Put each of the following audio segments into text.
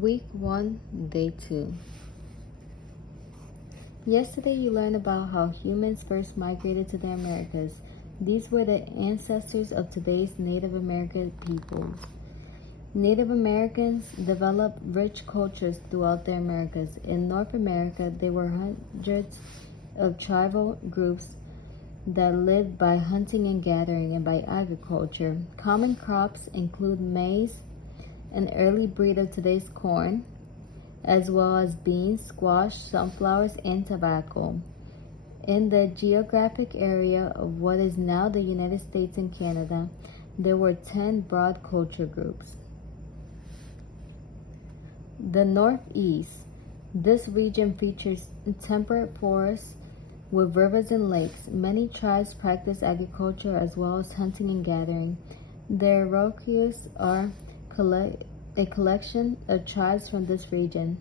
Week 1, Day 2. Yesterday you learned about how humans first migrated to the Americas. These were the ancestors of today's Native American peoples. Native Americans developed rich cultures throughout the Americas. In North America, there were hundreds of tribal groups that lived by hunting and gathering and by agriculture. Common crops include maize, an early breed of today's corn, as well as beans, squash, sunflowers, and tobacco. In the geographic area of what is now the United States and Canada, there were 10 broad culture groups. The Northeast. This region features temperate forests with rivers and lakes. Many tribes practice agriculture as well as hunting and gathering. The Iroquois are a collection of tribes from this region.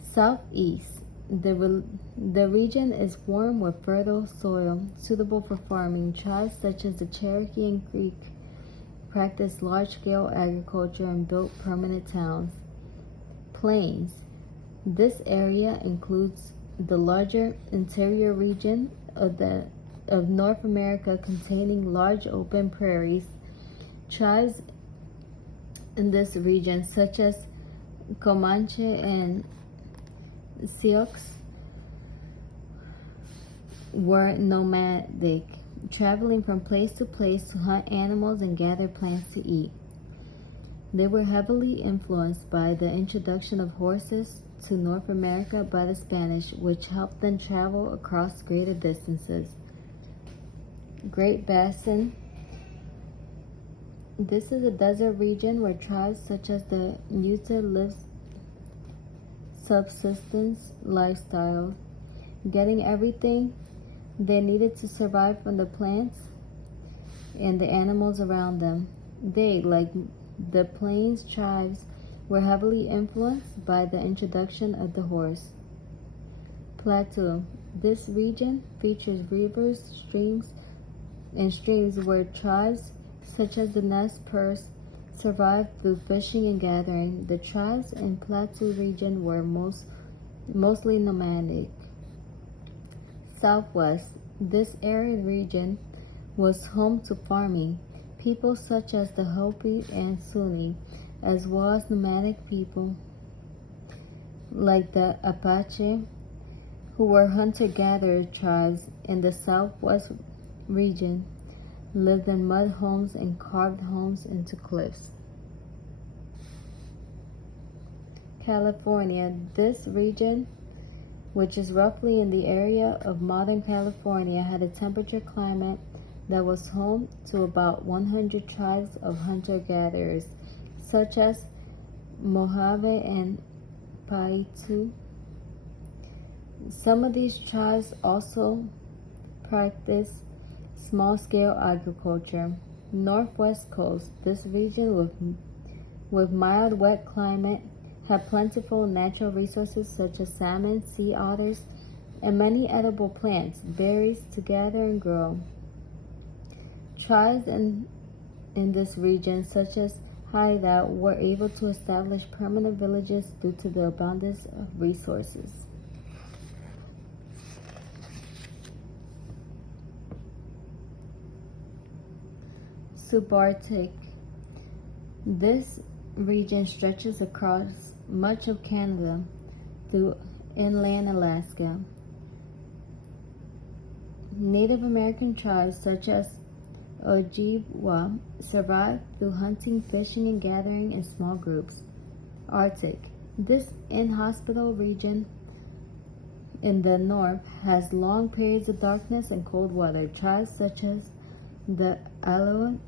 Southeast. The region is warm with fertile soil, suitable for farming. Tribes such as the Cherokee and Creek practiced large-scale agriculture and built permanent towns. Plains. This area includes the larger interior region of North America containing large open prairies. Tribes in this region, such as Comanche and Sioux, were nomadic, traveling from place to place to hunt animals and gather plants to eat. They were heavily influenced by the introduction of horses to North America by the Spanish, which helped them travel across greater distances. Great Basin. This is a desert region where tribes such as the Ute lived subsistence lifestyle, getting everything they needed to survive from the plants and the animals around them. They, like the Plains tribes, were heavily influenced by the introduction of the horse. Plateau. This region features rivers, streams where tribes such as the Nez Perce survived through fishing and gathering. The tribes in Plateau region were mostly nomadic. Southwest. This arid region was home to farming. People such as the Hopi and Sunni, as well as nomadic people like the Apache, who were hunter-gatherer tribes in the Southwest region, lived in mud homes and carved homes into cliffs. California. This region, which is roughly in the area of modern California, had a temperature climate that was home to about 100 tribes of hunter-gatherers, such as Mojave and Paiute. Some of these tribes also practice small-scale agriculture. Northwest coast. This region with mild, wet climate had plentiful natural resources such as salmon, sea otters, and many edible plants, berries to gather and grow. Tribes in this region, such as Haida, were able to establish permanent villages due to the abundance of resources. Subarctic. This region stretches across much of Canada through inland Alaska. Native American tribes such as Ojibwa survived through hunting, fishing, and gathering in small groups. Arctic. This inhospitable region in the north has long periods of darkness and cold weather. Tribes such as the Aleut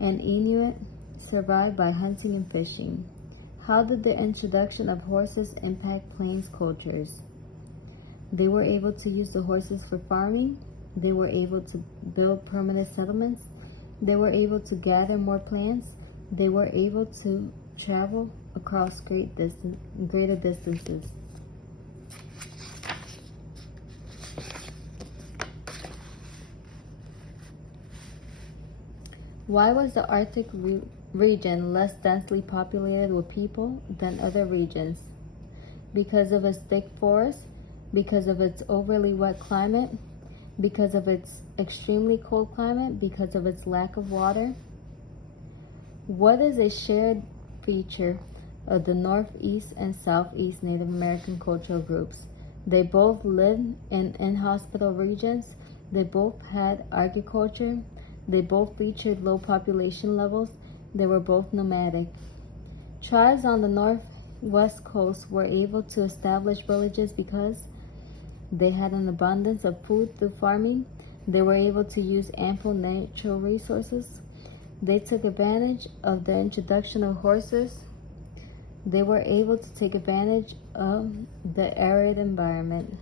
and Inuit survived by hunting and fishing. How did the introduction of horses impact plains cultures? They were able to use the horses for farming. They were able to build permanent settlements. They were able to gather more plants. They were able to travel across greater distances. Why was the Arctic region less densely populated with people than other regions. Because of its thick forests, because of its overly wet climate, because of its extremely cold climate, because of its lack of water. What is a shared feature of the Northeast and Southeast Native American cultural groups? They both lived in inhospitable regions. They both had agriculture. They both featured low population levels. They were both nomadic. Tribes on the northwest coast were able to establish villages because they had an abundance of food through farming. They were able to use ample natural resources. They took advantage of the introduction of horses. They were able to take advantage of the arid environment.